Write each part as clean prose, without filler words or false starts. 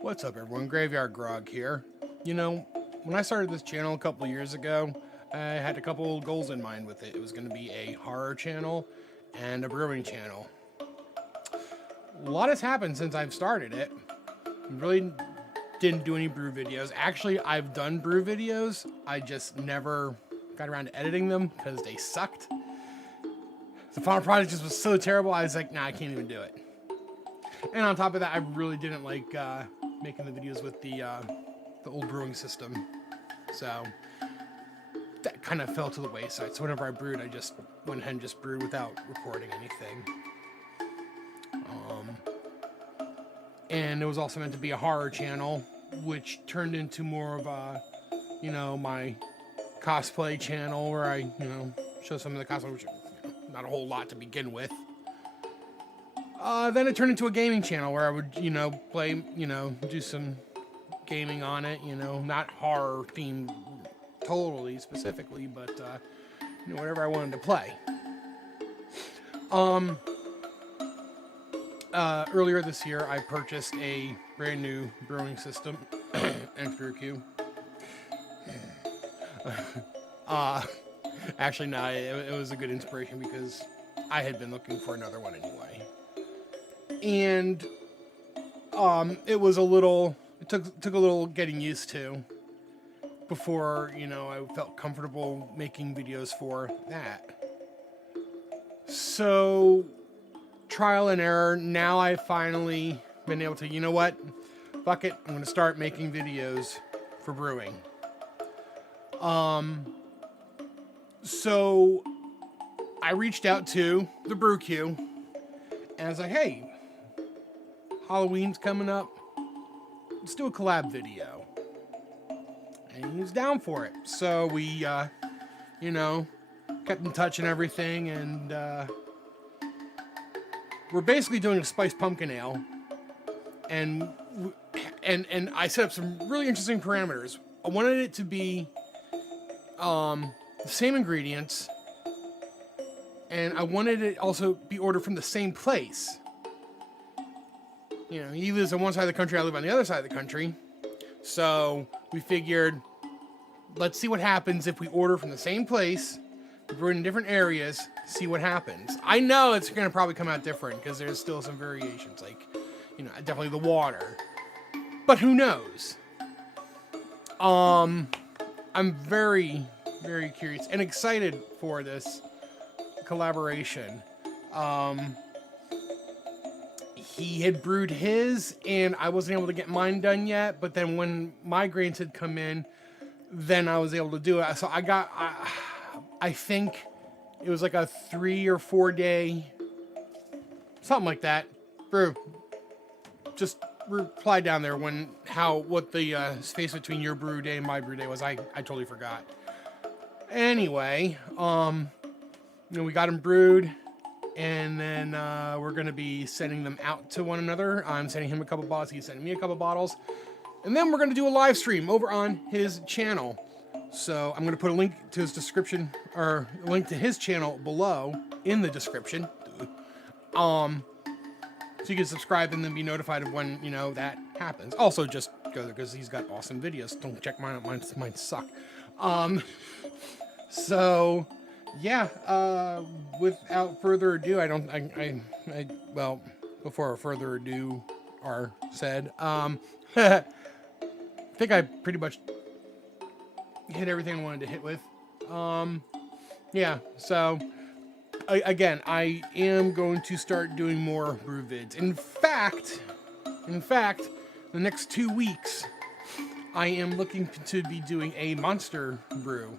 What's up, everyone? Graveyard Grog here. You know, when I started this channel a couple of years ago, I had a couple goals in mind with it. It was going to be a horror channel and a brewing channel. A lot has happened since I've started it. I really didn't do any brew videos. Actually, I've done brew videos. I just never got around to editing them because they sucked. The final product just was so terrible, I was like, nah, I can't even do it. And on top of that, I really didn't like making the videos with the old brewing system. So that kind of fell to the wayside. So whenever I brewed, I just went ahead and just brewed without recording anything. And it was also meant to be a horror channel, which turned into more of a, you know, my cosplay channel where I, you know, show some of the cosplay, which, you know, not a whole lot to begin with. Then it turned into a gaming channel where I would, you know, play, you know, do some gaming on it, you know, not horror themed totally specifically, but, you know, whatever I wanted to play. Earlier this year, I purchased a brand new brewing system and brew queue. Actually, no, it was a good inspiration because I had been looking for another one anyway. And it was a little, it took a little getting used to before, you know, I felt comfortable making videos for that. So trial and error, now I've finally been able to, you know what, fuck it, I'm gonna start making videos for brewing. So I reached out to the Brew Queue and I was like, hey, Halloween's coming up, let's do a collab video. And he was down for it. So we, you know, kept in touch and everything, and we're basically doing a spiced pumpkin ale. And I set up some really interesting parameters. I wanted it to be the same ingredients, and I wanted it also be ordered from the same place. You know, he lives on one side of the country, I live on the other side of the country. So we figured, let's see what happens if we order from the same place, brew in different areas, see what happens. I know it's going to probably come out different because there's still some variations, like, you know, definitely the water. But who knows? I'm very, very curious and excited for this collaboration. He had brewed his, and I wasn't able to get mine done yet. But then when migraines had come in, then I was able to do it. So I got, I think it was like a 3 or 4 day, something like that. Brew, just reply down there what the space between your brew day and my brew day was. I totally forgot. Anyway, you know, we got them brewed. And then we're going to be sending them out to one another. I'm sending him a couple bottles. He's sending me a couple bottles. And then we're going to do a live stream over on his channel. So I'm going to put a link to his description, or a link to his channel below in the description. So you can subscribe and then be notified of when, you know, that happens. Also, just go there because he's got awesome videos. Don't check mine out. Mine suck. So yeah, without further ado, well, before further ado are said, I think I pretty much hit everything I wanted to hit with. Yeah, so again, I am going to start doing more brew vids. In fact, the next 2 weeks, I am looking to be doing a monster brew.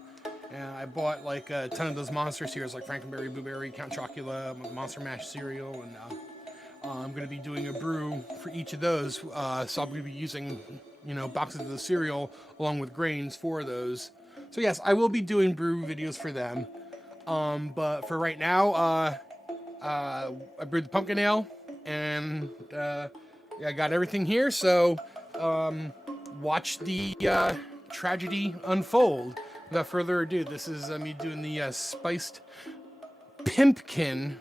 I bought like a ton of those monster cereals, like Frankenberry, Blueberry, Count Chocula, Monster Mash cereal, and I'm going to be doing a brew for each of those. So I'm going to be using, you know, boxes of the cereal along with grains for those. So yes, I will be doing brew videos for them. But for right now, I brewed the pumpkin ale, and yeah, I got everything here. So watch the tragedy unfold. Without further ado, this is me doing the spiced Pimpkin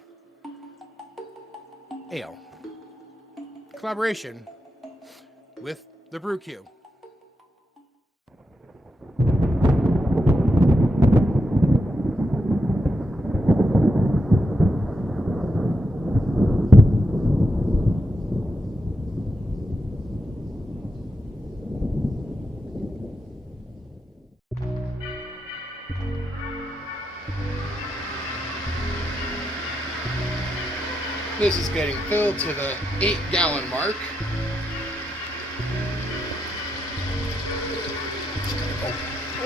ale collaboration with the Brew. This is getting filled to the 8-gallon mark. It's gonna go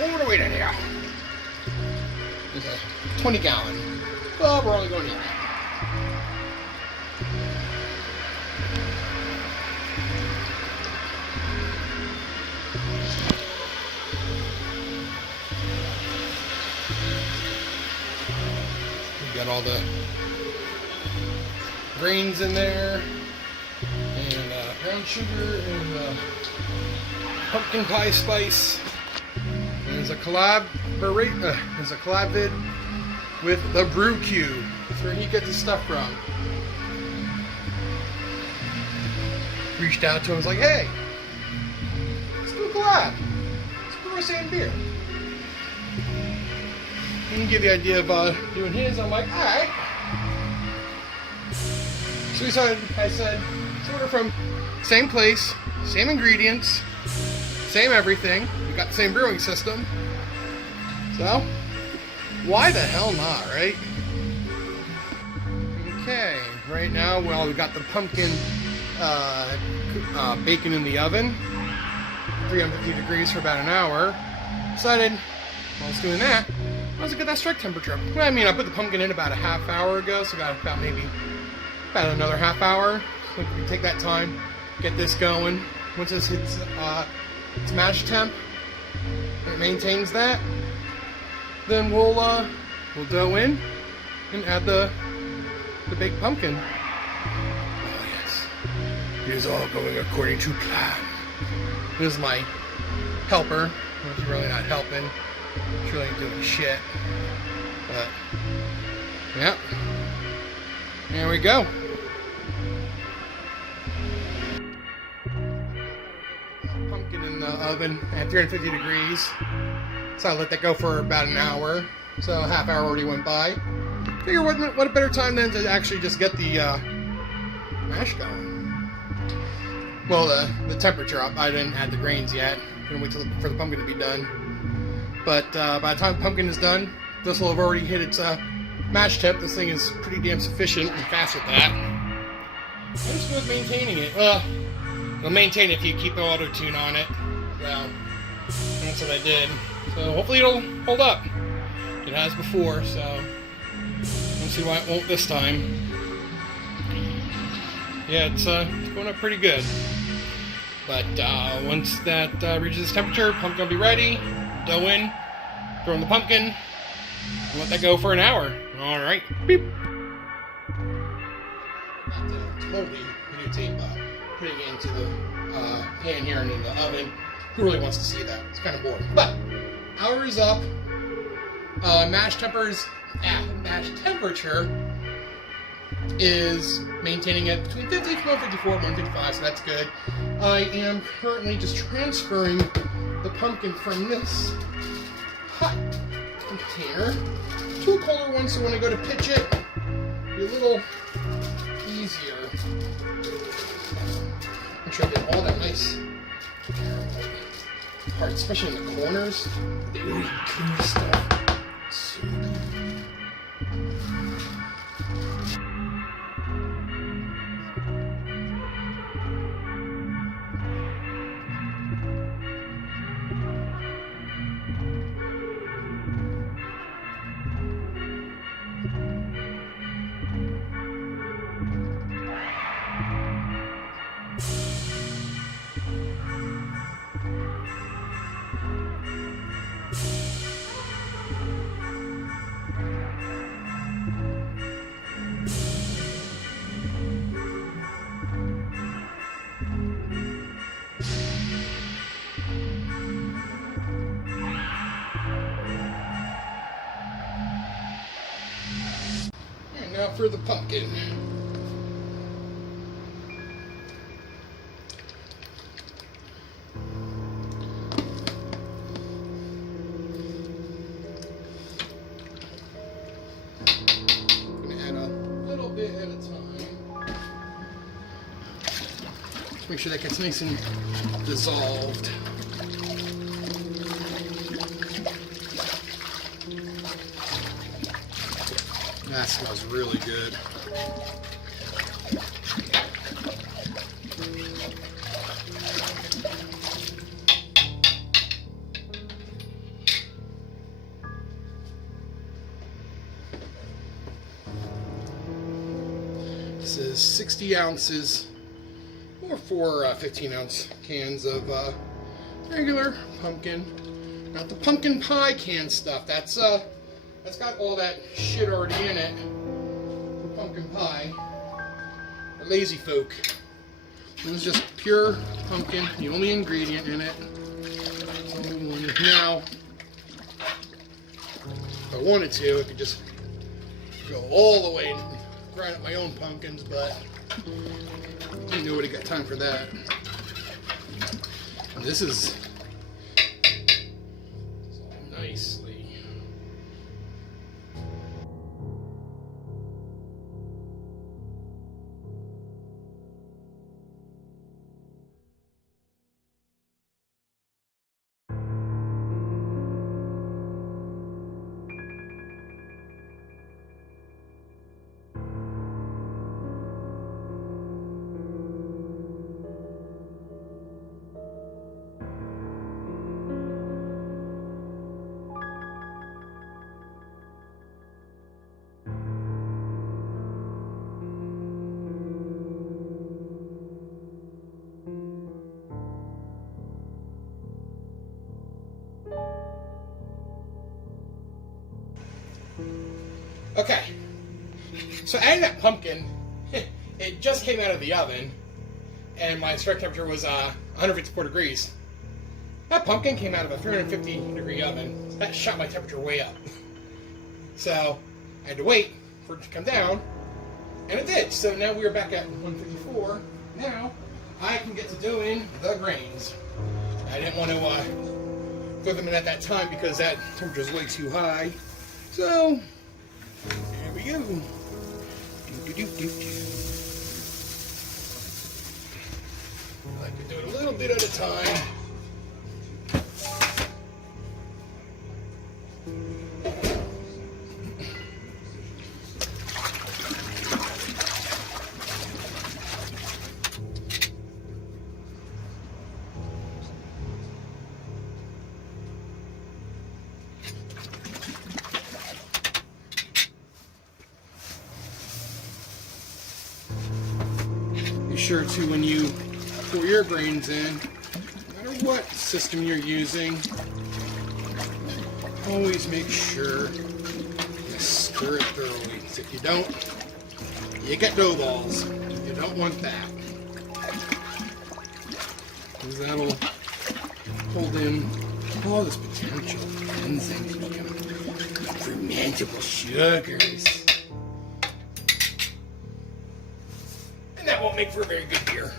all the way to here. There's a 20-gallon, but we're only going 8. We got all the grains in there, and brown sugar, and pumpkin pie spice. And there's a collab vid with the Brew. That's where he gets his stuff from. Reached out to him, was like, "Hey, let's do a collab. Let's brew a same beer." He didn't give the idea of doing his. I'm like, all right. So I said, sort of from same place, same ingredients, same everything. We got the same brewing system. So, why the hell not, right? Okay, right now, well, we got the pumpkin bacon in the oven, 350 degrees for about an hour. Decided, while I was doing that, I was at that strike temperature. Well, I mean, I put the pumpkin in about a half hour ago, so got about maybe about another half hour. So we can take that time, get this going. Once this hits its mash temp, it maintains that. Then we'll dough in and add the baked pumpkin. Oh yes, it is all going according to plan. This is my helper. She's really not helping. She's really doing shit. But yeah, there we go. Pumpkin in the oven at 350 degrees. So I let that go for about an hour. So a half hour already went by. Figure what a better time than to actually just get the mash going. Well, the temperature up. I didn't add the grains yet. Gonna wait for the pumpkin to be done. But by the time the pumpkin is done, this will have already hit its mash temp. This thing is pretty damn sufficient and fast with that. I'm just good maintaining it. Well, it'll maintain if you keep the auto tune on it. So that's what I did. So hopefully it'll hold up. It has before, so let's see why it won't this time. Yeah, it's going up pretty good. But once that reaches its temperature, pumpkin will be ready. Dough in, throw in the pumpkin, and let that go for an hour. All right, beep. Got to slowly videotape putting it into the pan here and in the oven. Who really wants to see that? It's kind of boring. But hour is up. Mash temperature is maintaining it between 50, 154, 155, so that's good. I am currently just transferring the pumpkin from this hot container to a colder one, so when I go to pitch it, it'll be a little easier. Make sure I get all that nice parts, especially in the corners. The really cool stuff. So good. now for the pumpkin. I'm going to add a little bit at a time. Just make sure that gets nice and dissolved. That smells really good. This is 60 ounces, or 4 15-ounce cans of regular pumpkin. Not the pumpkin pie can stuff. That's got all that shit already in it for pumpkin pie. For lazy folk. This is just pure pumpkin, the only ingredient in it. So now, if I wanted to, I could just go all the way and grind up my own pumpkins, but ain't nobody got time for that. And this is nicely. Okay, so adding that pumpkin, it just came out of the oven, and my start temperature was 154 degrees. That pumpkin came out of a 350 degree oven. That shot my temperature way up. So I had to wait for it to come down, and it did. So now we are back at 154. Now I can get to doing the grains. I didn't want to throw them in at that time because that temperature is way too high. So there we go. I like to do it a little bit at a time. Be sure to, when you pour your grains in, no matter what system you're using, always make sure you stir it thoroughly. So if you don't, you get dough balls. You don't want that, because that'll hold in all this potential enzymes to become fermentable sugars. That won't make for a very good beer.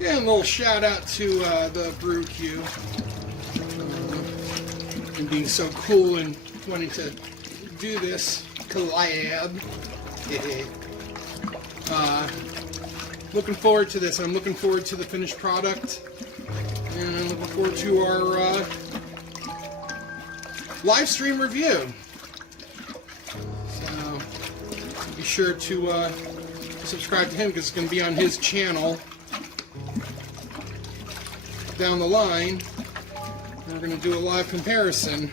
Yeah, a little shout out to the Brew Q and being so cool and wanting to do this collab. Looking forward to this. I'm looking forward to the finished product. And I'm looking forward to our live stream review. So be sure to subscribe to him, because it's going to be on his channel down the line. We're going to do a live comparison.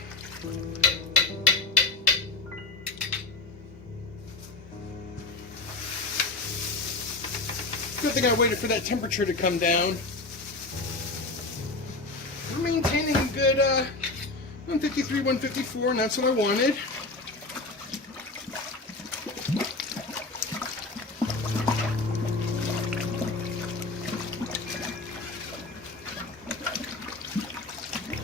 Good thing I waited for that temperature to come down. We're maintaining a good 153, 154, and that's what I wanted.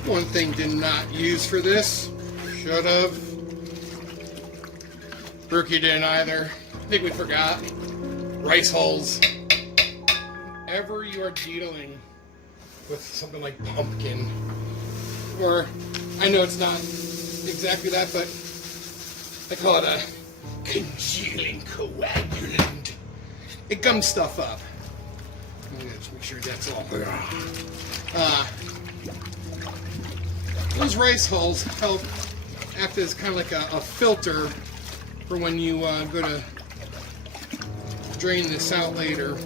One thing did not use for this. Should have. Brookie didn't either. I think we forgot. Rice hulls. Whenever you are dealing with something like pumpkin, or I know it's not exactly that, but I call it a congealing coagulant. It gums stuff up. I'm gonna just make sure that's all. Those rice hulls help act as kind of like a filter for when you go to drain this out later.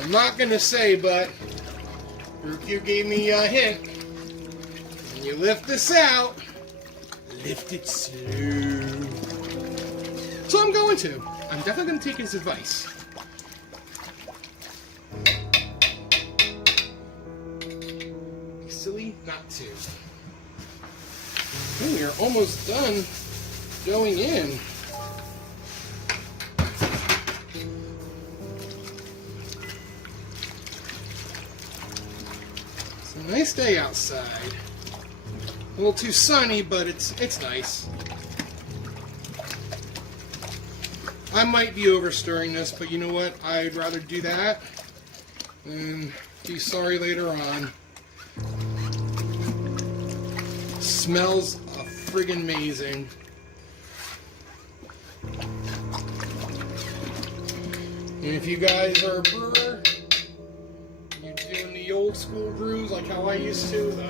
I'm not gonna say, but Brew gave me a hint. When you lift this out, lift it slow. So I'm going to. I'm definitely going to take his advice. Be silly not to. And we are almost done going in. It's a nice day outside. A little too sunny, but it's nice. I might be over stirring this, but you know what? I'd rather do that than be sorry later on. Smells friggin' amazing. And if you guys are a brewer, you're doing the old school brews like how I used to, the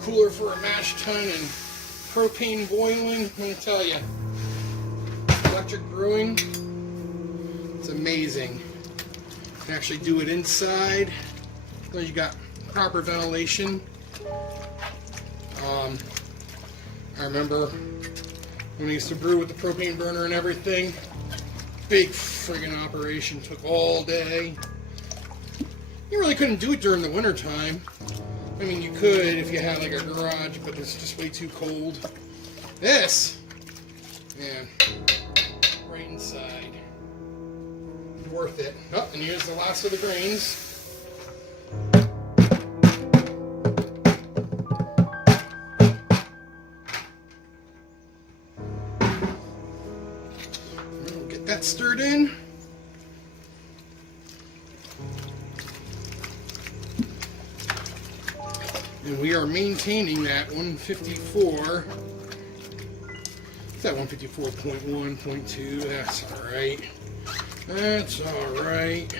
cooler for a mash tun and propane boiling, I'm gonna tell you. Electric brewing, it's amazing. You can actually do it inside, so you got proper ventilation. I remember when I used to brew with the propane burner and everything, big friggin' operation, took all day. You really couldn't do it during the winter time. I mean, you could if you had like a garage, but it's just way too cold. This, man. Right inside. Worth it. Oh, and here's the last of the grains. We'll get that stirred in. And we are maintaining that 154. It's at 154.1.2. That's alright. That's alright.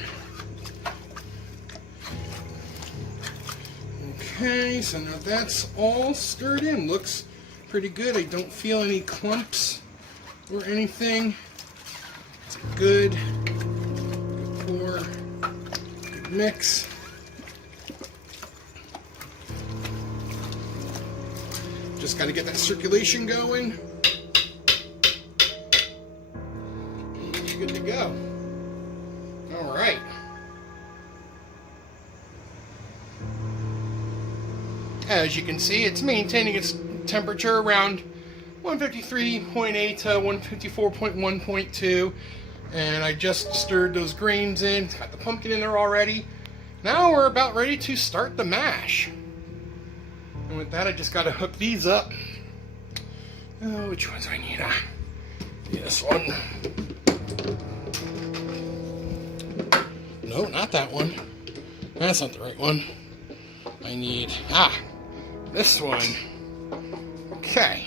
Okay, so now that's all stirred in. Looks pretty good. I don't feel any clumps or anything. It's a good pour, good mix. Just got to get that circulation going. Good to go. All right. As you can see, it's maintaining its temperature around 153.8 to 154.1.2. And I just stirred those grains in. It's got the pumpkin in there already. Now we're about ready to start the mash. And with that, I just got to hook these up. Oh, which ones do I need? This one. No, not that one. That's not the right one. I need, this one. Okay.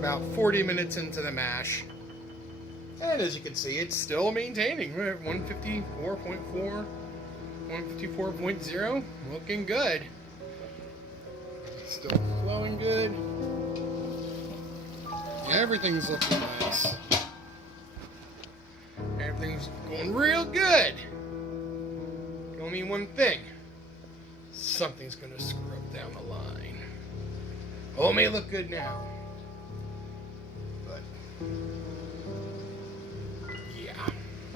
about 40 minutes into the mash. And as you can see, it's still maintaining. We're at 154.4, 154.0, looking good. Still flowing good. Everything's looking nice. Everything's going real good. Only one thing. Something's going to screw up down the line. Oh, it may look good now. But, yeah.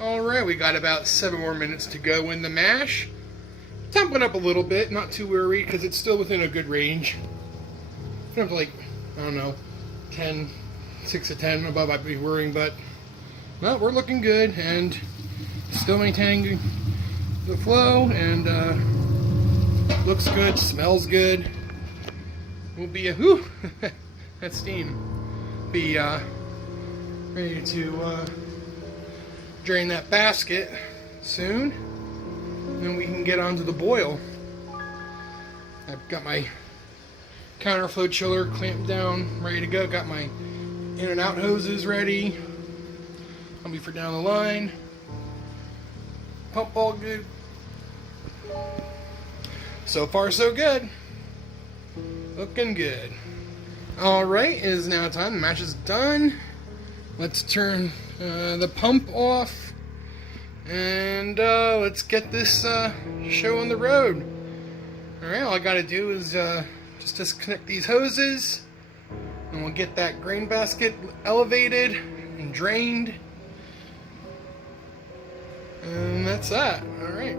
Alright, we got about 7 more minutes to go in the mash. Temp it up a little bit, not too worried, because it's still within a good range. If it was like, I don't know, 10, 6 to 10 above, I'd be worrying, but no, we're looking good, and still maintaining the flow, and looks good, smells good. We'll be whew, that steam. Be ready to drain that basket soon, and then we can get onto the boil. I've got my counterflow chiller clamped down, ready to go. Got my in and out hoses ready. I'll be for down the line. Pump all good. So far so good. Looking good. Alright, it is now time. The mash is done. Let's turn the pump off. And let's get this show on the road. Alright, all I gotta do is just disconnect these hoses. And we'll get that grain basket elevated and drained. And that's that. Alright.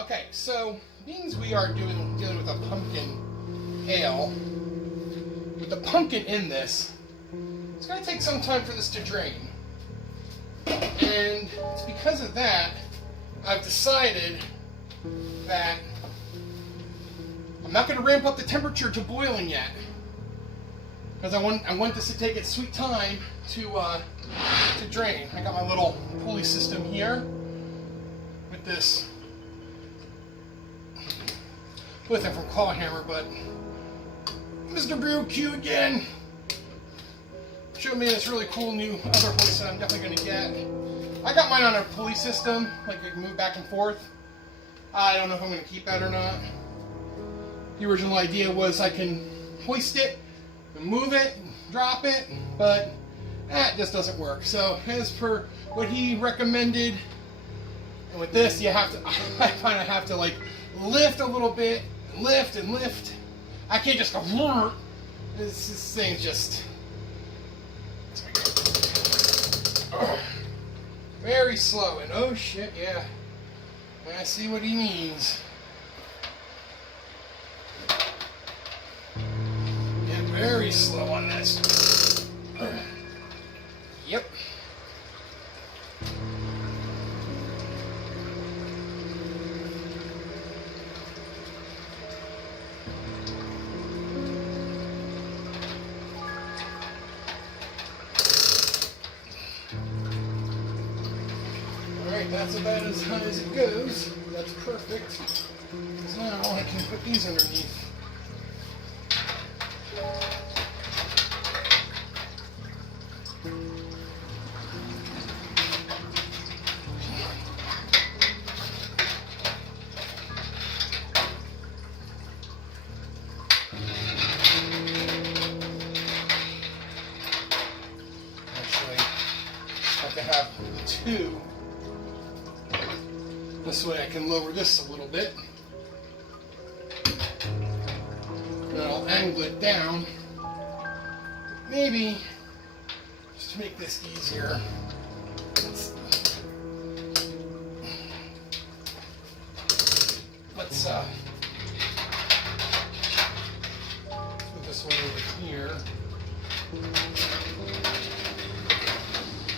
Okay, so beans we are dealing with a pumpkin ale. With the pumpkin in this, it's going to take some time for this to drain. And it's because of that I've decided that I'm not going to ramp up the temperature to boiling yet. Because I want this to take its sweet time to drain. I got my little pulley system here with this. With it from Clawhammer, but Mr. Brew Q again showed me this really cool new other hoist that I'm definitely going to get. I got mine on a pulley system, like you can move back and forth. I don't know if I'm going to keep that or not. The original idea was I can hoist it, and move it, and drop it, but that just doesn't work. So as per what he recommended, and with this you have to, I find I have to like lift a little bit, lift and lift. I can't just go, this thing's just very slow, and oh shit, yeah, I see what he means. Yeah, very slow on this. Yep. That's about as high as it goes. That's perfect. Because now I can put these underneath. to have two. This way I can lower this a little bit. And I'll angle it down. Maybe, just to make this easier, let's move this one over here.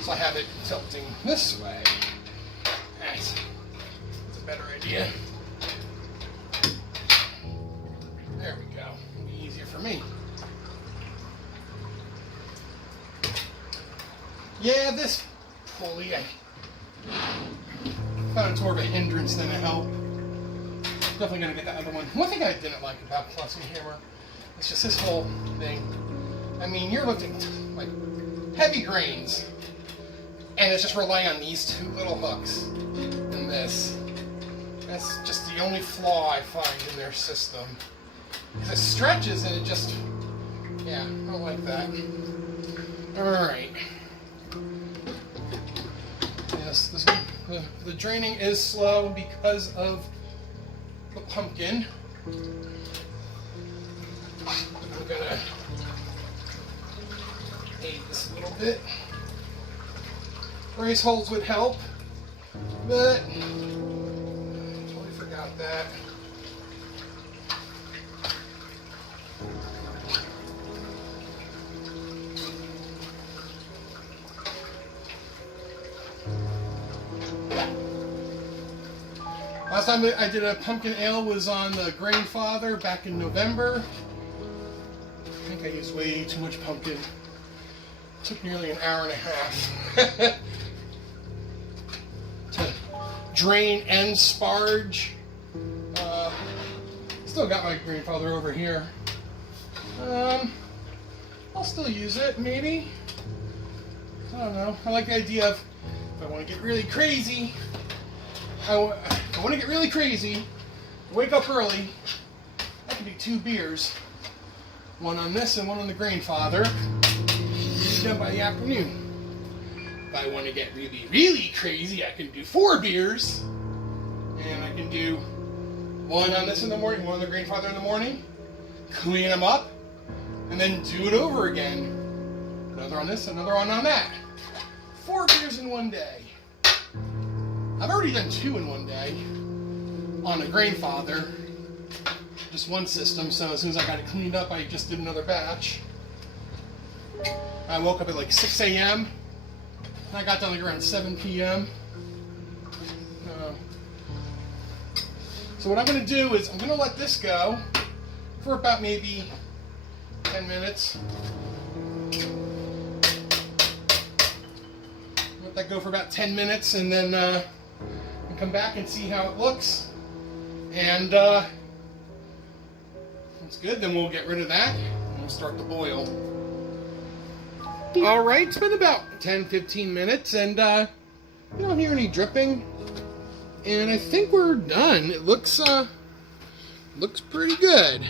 So I have it tilting this way. That's a better idea. There we go. It'll be easier for me. Yeah, this pulley, I found it's more of a hindrance than a help. Definitely gonna get that other one. One thing I didn't like about Clawhammer, it's just this whole thing. I mean, you're lifting like heavy grains, and it's just relying on these two little hooks and this. That's just the only flaw I find in their system. Because it stretches and it just, yeah, I don't like that. Alright. Yes, the draining is slow because of the pumpkin. I'm gonna aid this a little bit. Race holes would help, but totally forgot that. Last time I did a pumpkin ale was on the Grandfather back in November. I think I used way too much pumpkin. It took nearly an hour and a half to drain and sparge. Still got my Grandfather over here. I'll still use it, maybe. I don't know. I like the idea of if I want to get really crazy. I want to get really crazy, wake up early, I can do 2 beers. One on this and one on the Grandfather. Be done by the afternoon. If I want to get really, really crazy, I can do 4 beers. And I can do one on this in the morning, one on the Grandfather in the morning, clean them up, and then do it over again. Another on this, another one on that. 4 beers in one day. I've already done 2 in one day on a Grandfather, just one system, so as soon as I got it cleaned up, I just did another batch. I woke up at like 6 a.m. and I got done like around 7 p.m. So what I'm going to do is I'm going to let this go for about maybe 10 minutes. Let that go for about 10 minutes and then come back and see how it looks. And that's good. Then we'll get rid of that and we'll start the boil. Alright, it's been about 10-15 minutes and you don't hear any dripping. And I think we're done. It looks pretty good.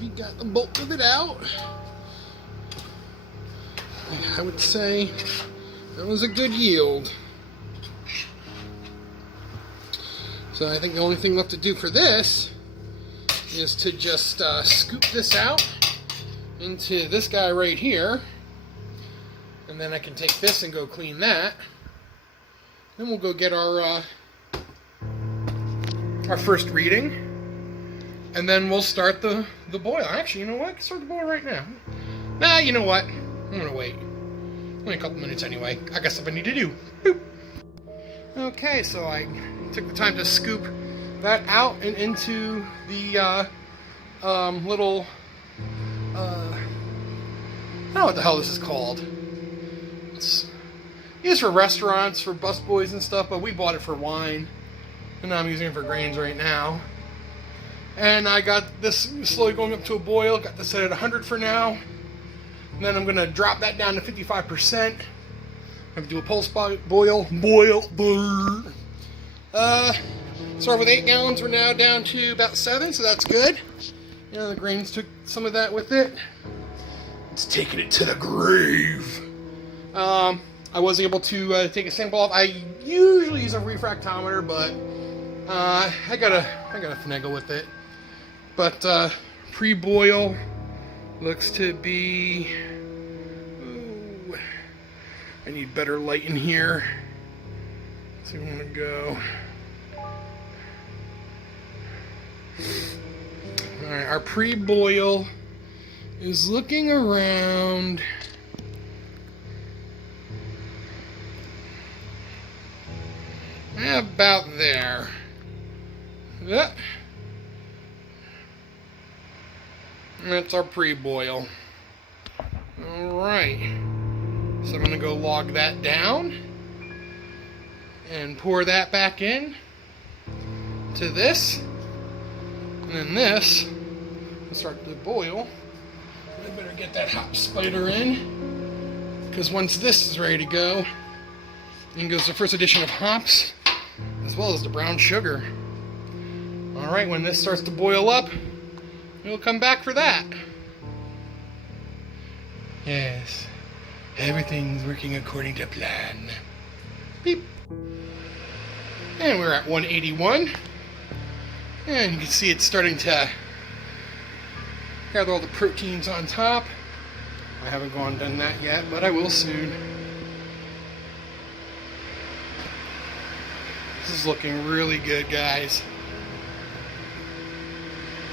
We got the bulk of it out. I would say that was a good yield. So I think the only thing left to do for this is to just scoop this out into this guy right here. And then I can take this and go clean that. Then we'll go get our first reading. And then we'll start the boil. Actually, you know what? I can start the boil right now. Nah, you know what? I'm going to wait. Only a couple minutes anyway. I got stuff I need to do. Boop. Okay, so I took the time to scoop that out and into the little, I don't know what the hell this is called. It's used for restaurants, for busboys and stuff, but we bought it for wine. And I'm using it for grains right now. And I got this slowly going up to a boil. Got this set at 100 for now. And then I'm going to drop that down to 55%. I'm going to do a pulse boil. Started with 8 gallons. We're now down to about 7, so that's good. You know, the grains took some of that with it. It's taking it to the grave. I I was able to take a sample off. I usually use a refractometer, but I gotta finagle with it. But pre-boil looks to be. Ooh, I need better light in here. So we want to go. All right, our pre-boil is looking around. About there. Yeah. That's our pre-boil. Alright. So I'm going to go log that down and pour that back in to this. And then this will start to boil. I better get that hop spider in, because once this is ready to go, in goes the first edition of hops, as well as the brown sugar. Alright, when this starts to boil up, we'll come back for that. Yes, everything's working according to plan. Beep. And we're at 181. And you can see it's starting to gather all the proteins on top. I haven't gone and done that yet, but I will soon. This is looking really good, guys.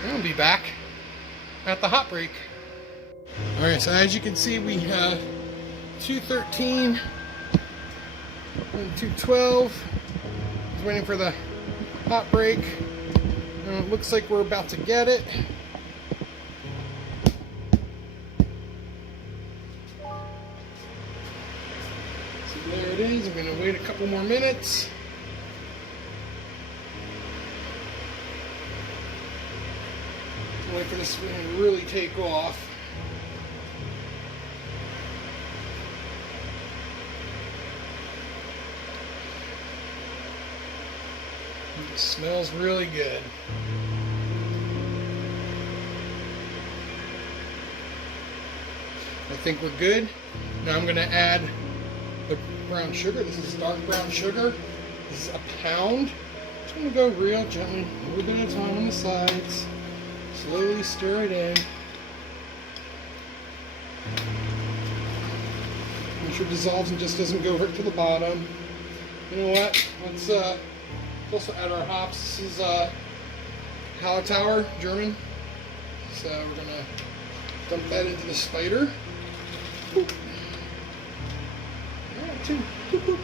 I'll be back at the hot break. Alright, so as you can see, we have 213 and 212. Just waiting for the hot break. And it looks like we're about to get it. So there it is. I'm going to wait a couple more minutes. Wait for this to really take off. It smells really good. I think we're good. Now I'm going to add the brown sugar. This is dark brown sugar. This is a pound. Just going to go real gently, a little bit at a time on the sides. Slowly stir it in. Make sure it dissolves and just doesn't go right to the bottom. You know what? Let's also add our hops. This is Hallertauer, German. So we're gonna dump that into the spider. Boop. Two. Boop, boop.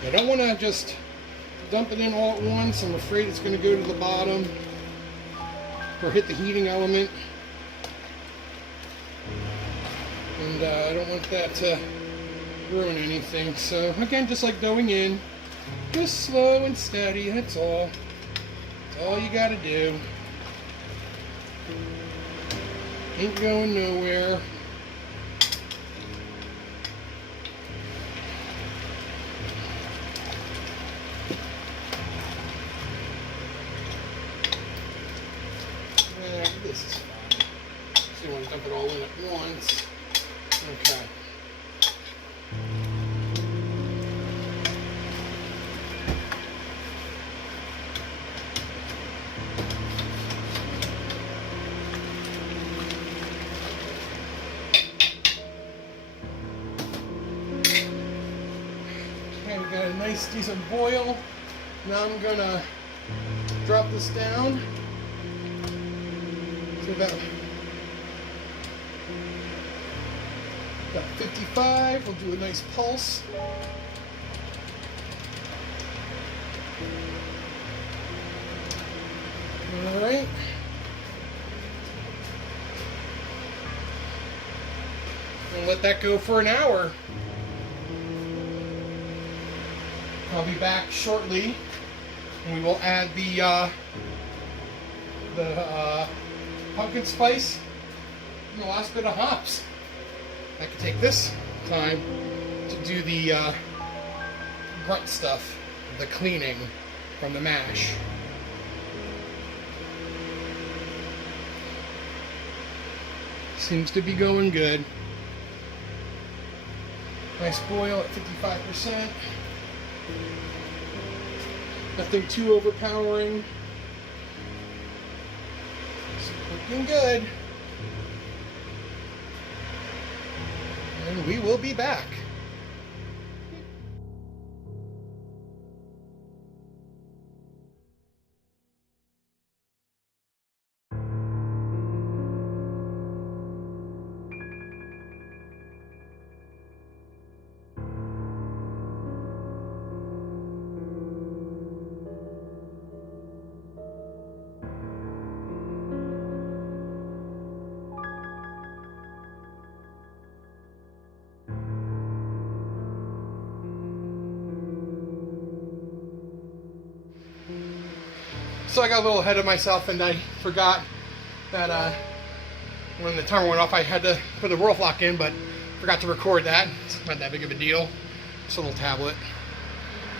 I don't want to just dump it in all at once. I'm afraid it's going to go to the bottom or hit the heating element. And I don't want that to ruin anything. So again, just like going in, just slow and steady, that's all. That's all you got to do. Ain't going nowhere. This is fine. So you want to dump it all in at once. Okay. Okay, we got a nice decent boil. Now I'm gonna drop this down. About 55. We'll do a nice pulse. All right. And let that go for an hour. I'll be back shortly, and we will add the pumpkin spice and the last bit of hops. I could take this time to do the grunt stuff, the cleaning from the mash. Seems to be going good. Nice boil at 55%. Nothing too overpowering. It's looking good. And we will be back. So I got a little ahead of myself and I forgot that when the timer went off I had to put the roll lock in, but forgot to record that. It's not that big of a deal. Just a little tablet.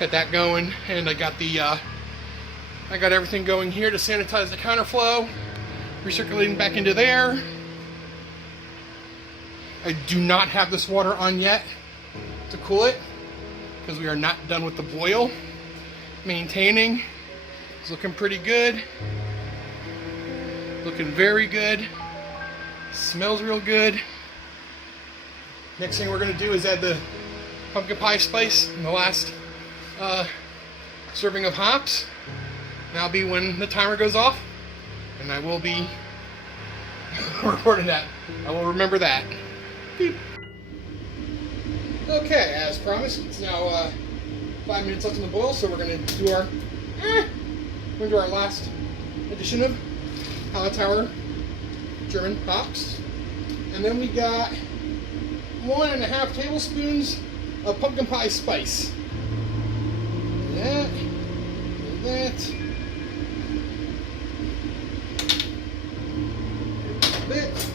Got that going, and I got everything going here to sanitize the counterflow, recirculating back into there. I do not have this water on yet to cool it because we are not done with the boil. Maintaining. It's looking pretty good. Looking very good. Smells real good. Next thing we're going to do is add the pumpkin pie spice in the last serving of hops. That'll be when the timer goes off, and I will be recording that. I will remember that. Beep. Okay, as promised, it's now 5 minutes left in the boil, so we're going to do our last edition of Hallertauer German hops. And then we got 1.5 tablespoons of pumpkin pie spice. That, that, a bit.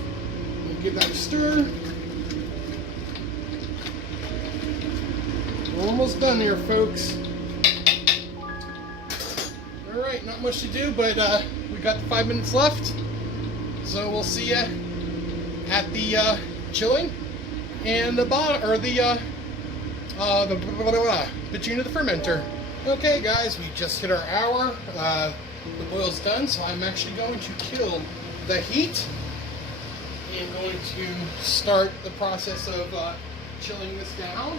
We'll give that a stir. We're almost done here, folks. Alright, not much to do, but we got 5 minutes left. So we'll see ya at the chilling and the bottom, or the between of the fermenter. Okay, guys, we just hit our hour. The boil's done, so I'm actually going to kill the heat and going to start the process of chilling this down.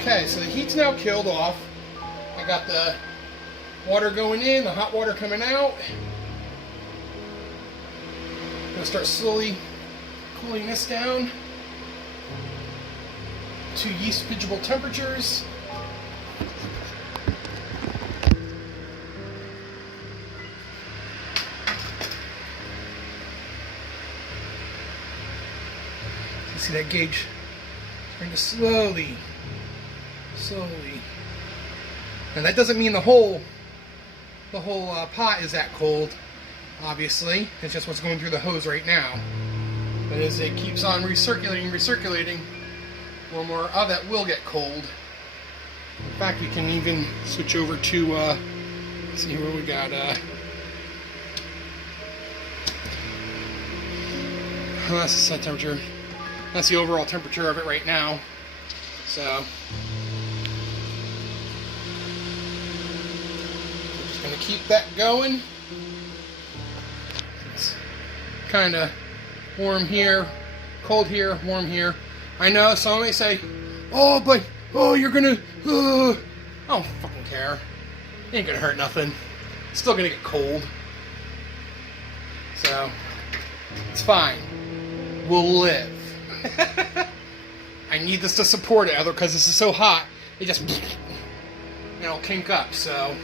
Okay, so the heat's now killed off. I got the water going in, the hot water coming out. I'm going to start slowly cooling this down to yeast pitchable temperatures. You see that gauge starting to slowly. And that doesn't mean the whole pot is that cold, obviously. It's just what's going through the hose right now. But as it keeps on recirculating, more and more of that will get cold. In fact, we can even switch over to, see where we got, that's the set temperature. That's the overall temperature of it right now. So, going to keep that going. It's kind of warm here, cold here, warm here. I know some may say, oh, but, oh, you're going to, I don't fucking care. It ain't going to hurt nothing. It's still going to get cold. So, it's fine. We'll live. I need this to support it, because this is so hot, it just, kink up, so.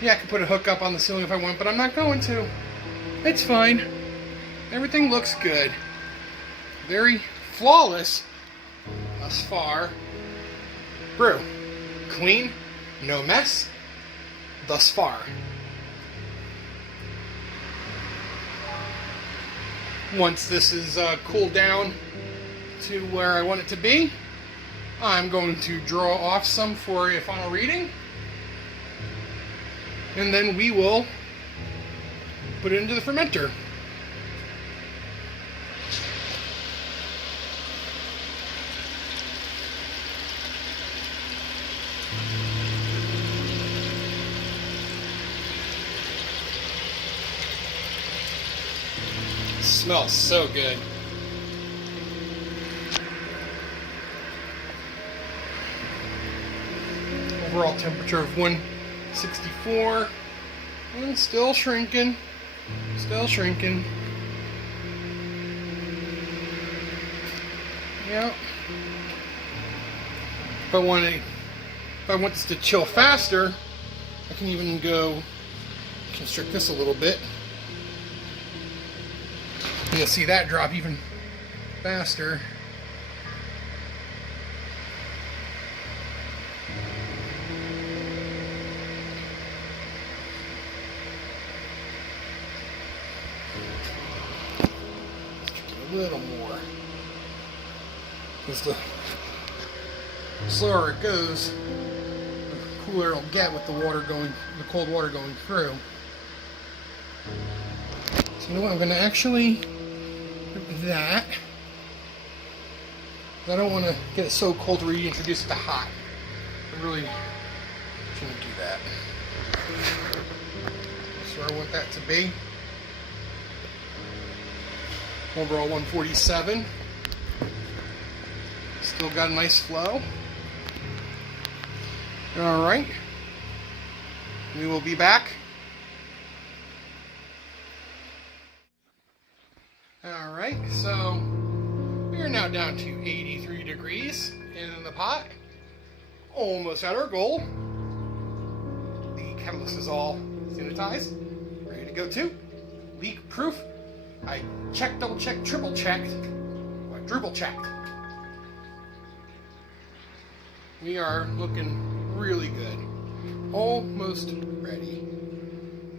Yeah, I could put a hook up on the ceiling if I want, but I'm not going to. It's fine. Everything looks good. Very flawless. Thus far. Brew. Clean. No mess. Thus far. Once this is cooled down to where I want it to be, I'm going to draw off some for a final reading. And then we will put it into the fermenter. Smells so good. Overall temperature of 164 and still shrinking. Still shrinking. Yeah. If I want this to chill faster, I can even go constrict this a little bit. You'll see that drop even faster. A little more. Because the slower it goes, the cooler it'll get with the cold water going through. So you know what, I'm going to actually that. I don't want to get it so cold to reintroduce it to hot. I really shouldn't do that. That's where I want that to be. Overall 147. Still got a nice flow. Alright. We will be back. Alright, so we are now down to 83 degrees in the pot. Almost at our goal. The catalyst is all sanitized. Ready to go too. Leak proof. I checked, double checked, triple checked, quadruple checked. We are looking really good. Almost ready.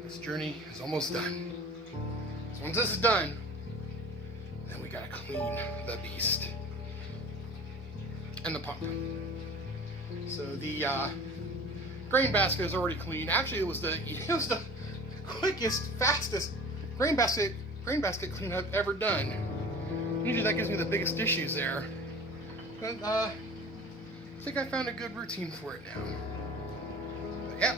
This journey is almost done. So once this is done, then we gotta clean the beast. And the pump. So the grain basket is already clean. Actually, it was the quickest, fastest grain basket clean I've ever done. Usually that gives me the biggest issues there. But I think I found a good routine for it now. But yeah.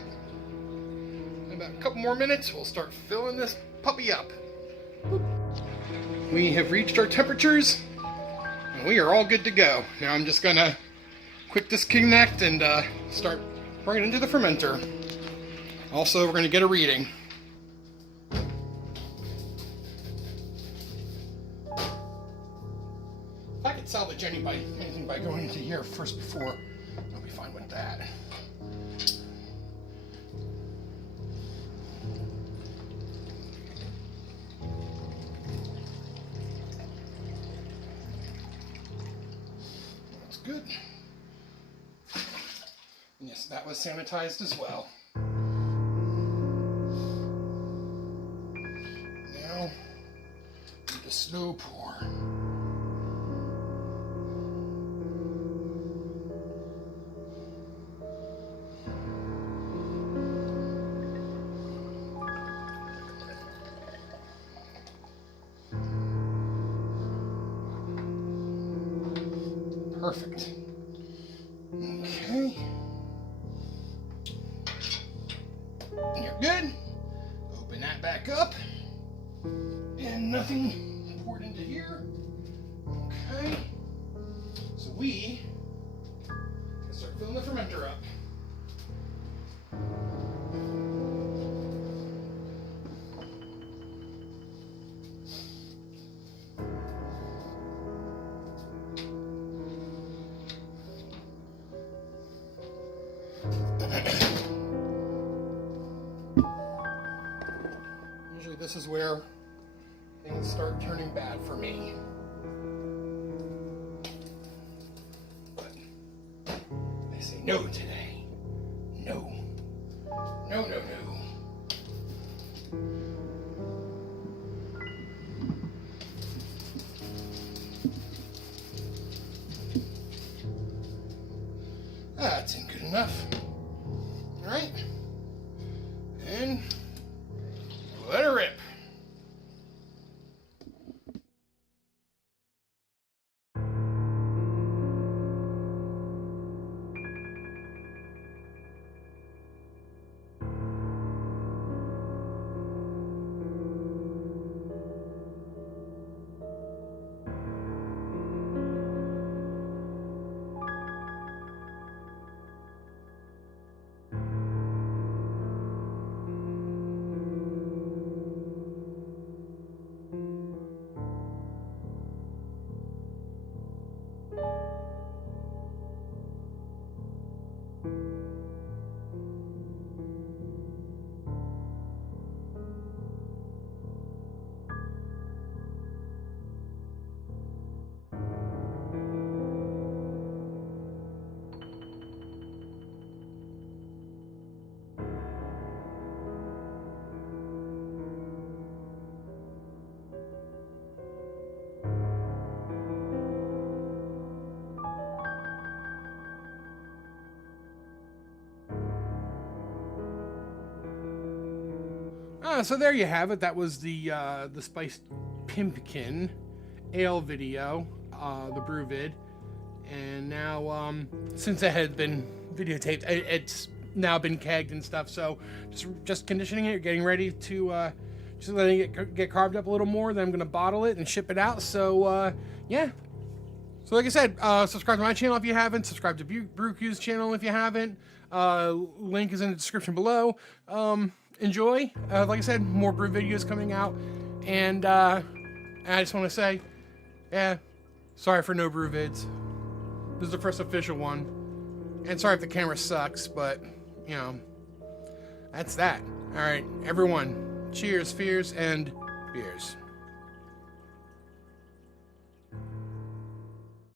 In about a couple more minutes, we'll start filling this puppy up. We have reached our temperatures, and we are all good to go. Now I'm just gonna quick disconnect and start bringing it into the fermenter. Also, we're gonna get a reading. If I could salvage anything by going into here first before, I'll be fine with that. That's good. And yes, that was sanitized as well. Now, the slow pour. Perfect. Okay. You're good. Open that back up. And nothing important to here. Okay. So we can start filling the fermenter up. Usually this is where things start turning bad for me. no today. No. No, no, no. That's good enough. All right. And let her rip. So there you have it. That was the spiced Pimpkin ale video, the brew vid. And now, since it had been videotaped, it's now been kegged and stuff. So just conditioning it, getting ready to just letting it get carved up a little more. Then I'm gonna bottle it and ship it out. So yeah. So like I said, subscribe to my channel if you haven't. Subscribe to Brew's channel if you haven't. Link is in the description below. Enjoy. Like I said, more brew videos coming out. And I just want to say, yeah, sorry for no brew vids. This is the first official one. And sorry if the camera sucks, but, you know, that's that. All right, everyone, cheers, fears, and beers.